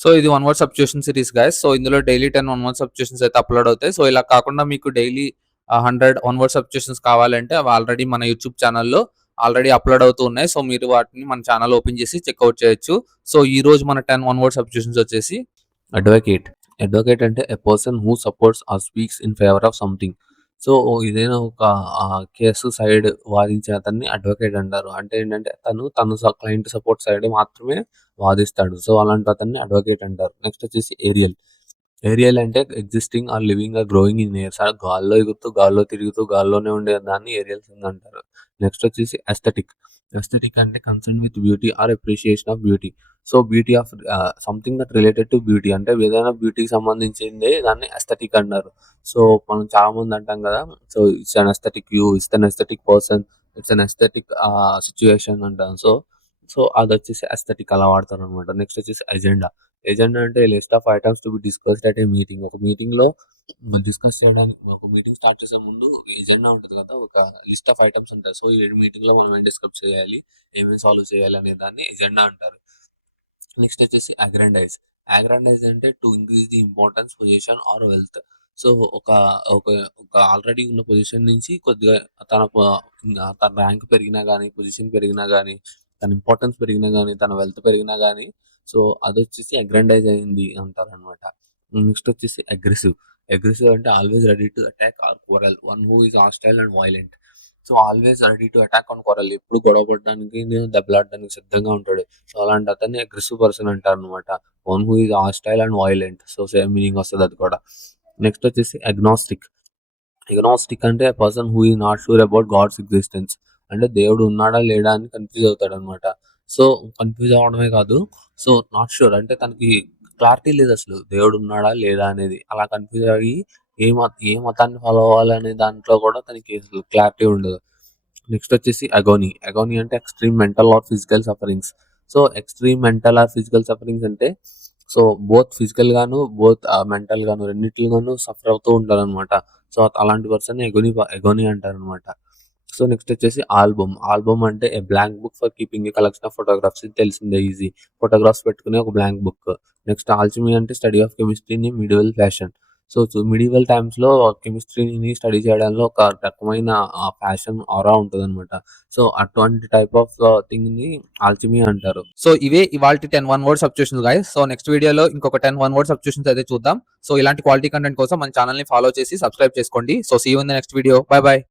So ఇది one word substitution series guys. So ఇందులో daily 10 one word substitutions అయితే upload అవుతాయి. సో ఇలా కాకుండా మీకు డైలీ 100 వన్ వర్డ్ సబ్స్టిట్యూషన్స్ కావాలంటే అవి ఆల్రెడీ మన యూట్యూబ్ ఛానల్లో ఆల్రెడీ అప్లోడ్ అవుతూ ఉన్నాయి. సో మీరు వాటిని మన ఛానల్ ఓపెన్ చేసి చెక్అవుట్ చేయొచ్చు. సో ఈ రోజు మన 10 వన్ వర్డ్ సబ్స్టిట్యూషన్స్ వచ్చేసి అడ్వకేట్. అడ్వకేట్ అంటే a person who supports or speaks in favour of something. So ఏదైనా ఒక కేసు సైడ్ వాదించే అతన్ని అడ్వకేట్ అంటారు. అంటే ఏంటంటే తను క్లయింట్ సపోర్ట్ సైడ్ మాత్రమే వాదిస్తాడు. సో అలాంటి అతన్ని అడ్వకేట్ అంటారు. నెక్స్ట్ వచ్చేసి ఏరియల్. ఏరియల్ అంటే existing or living or growing in air. గాల్లో ఎగురుతూ, గాల్లో తిరుగుతూ, గాల్లోనే ఉండే దాన్ని ఏరియల్స్ అని అంటారు. నెక్స్ట్ వచ్చేసి ఎస్థెటిక్. ఎస్థెటిక్ అంటే concern with beauty or appreciation of beauty. So beauty of something that related to beauty అంటే ఏదైనా బ్యూటీకి సంబంధించిందే దాన్ని ఎస్థెటిక్ అంటారు. సో మనం చాలా మంది అంటాం కదా, so it's an aesthetic view, it's an aesthetic person, it's an aesthetic situation అంటాం. సో సో అది వచ్చేసి ఎస్థెటిక్ అలా వాడతారు అనమాట. నెక్స్ట్ వచ్చేసి ఎజెండా. ఎజెండా అంటే list of items to be discussed at a meeting. ఒక మీటింగ్ లో డిస్కస్ చేయడానికి, ఒక మీటింగ్ స్టార్ట్ చేసే ముందు ఎజెండా ఉంటుంది కదా, ఒక లిస్ట్ ఆఫ్ ఐటమ్స్ ఉంటాయి. సో ఈ మీటింగ్ లో మనం ఏం డిస్కస్ చేయాలి, ఏమేమి సాల్వ్ చేయాలి అనే దాన్ని ఎజెండా అంటారు. నెక్స్ట్ వచ్చేసి అగ్రాండైజ్. అగ్రాండైజ్ అంటే to increase the importance, position or wealth. So ఒక ఒక ఒక ఆల్రెడీ ఉన్న పొజిషన్ నుంచి కొద్దిగా తన తన ర్యాంక్ పెరిగినా కానీ, పొజిషన్ పెరిగినా కానీ, తన ఇంపార్టెన్స్ పెరిగినా కానీ, తన వెల్త్ పెరిగినా కానీ, సో అది వచ్చేసి అగ్రాండైజ్ అయింది అంటారు అనమాట. నెక్స్ట్ వచ్చేసి అగ్రెసివ్. అగ్రెసివ్ అంటే always ready to attack or quarrel, one who is hostile and violent. So always ready to attack on quarrel, ఎప్పుడు గొడవ పడడానికి, దెబ్బలాడడానికి సిద్ధంగా ఉంటాడు. సో అలాంటి అతన్ని అగ్రెసివ్ పర్సన్ అంటారు అనమాట. One who is hostile and violent. So same meaning వస్తుంది అది కూడా. నెక్స్ట్ వచ్చేసి అగ్నాస్టిక్. అగ్నాస్టిక్ అంటే person who is not sure about god's existence. అంటే దేవుడు ఉన్నాడా లేడా అని కన్ఫ్యూజ్ అవుతాడు అనమాట. సో కన్ఫ్యూజ్ అవ్వడమే కాదు, సో నాట్ షూర్ అంటే తనకి క్లారిటీ లేదు అసలు దేవుడు ఉన్నాడా లేదా అనేది. అలా కన్ఫ్యూజ్ అయ్యి ఏ మతాన్ని ఫాలో అవ్వాలనే దాంట్లో కూడా తనకి అసలు క్లారిటీ ఉండదు. నెక్స్ట్ వచ్చేసి అగోనీ. అగోనీ అంటే extreme mental are physical sufferings. So extreme mental are physical sufferings అంటే సో బోత్ ఫిజికల్ గాను, బోత్ మెంటల్ గాను, రెండిట్లుగాను సఫర్ అవుతూ ఉంటారు అనమాట. సో అలాంటి పర్సన్ ఎగోనీ అంటారు అనమాట. సో నెక్స్ట్ వచ్చేసి ఆల్బమ్. ఆల్బమ్ అంటే ఏ blank book for keeping A collection of photographs. ఇది తెలిసిందే, ఈజీ. ఫోటోగ్రాఫ్స్ పెట్టుకునే ఒక బ్లాంక్ బుక్. నెక్స్ట్ ఆల్చిమీ అంటే study of chemistry in medieval fashion. So medieval times లో కెమిస్ట్రీని స్టడీ చేయడంలో ఒక రకమైన ఫ్యాషన్ ఆరా ఉంటుంది అనమాట. సో అటువంటి టైప్ ఆఫ్ థింగ్ ని ఆల్చిమీ అంటారు. సో ఇవే ఇవాళ 10 one word substitutions guys. So next వీడియోలో ఇంకొక 10 వన్ వర్డ్ సబ్స్టిట్యూషన్స్ అయితే చూద్దాం. సో ఇలాంటి క్వాలిటీ కంటెంట్ కోసం మన ఛానల్ ని ఫాలో చేసి సబ్స్క్రైబ్ చేసుకోండి. So see you in the next video. Bye by.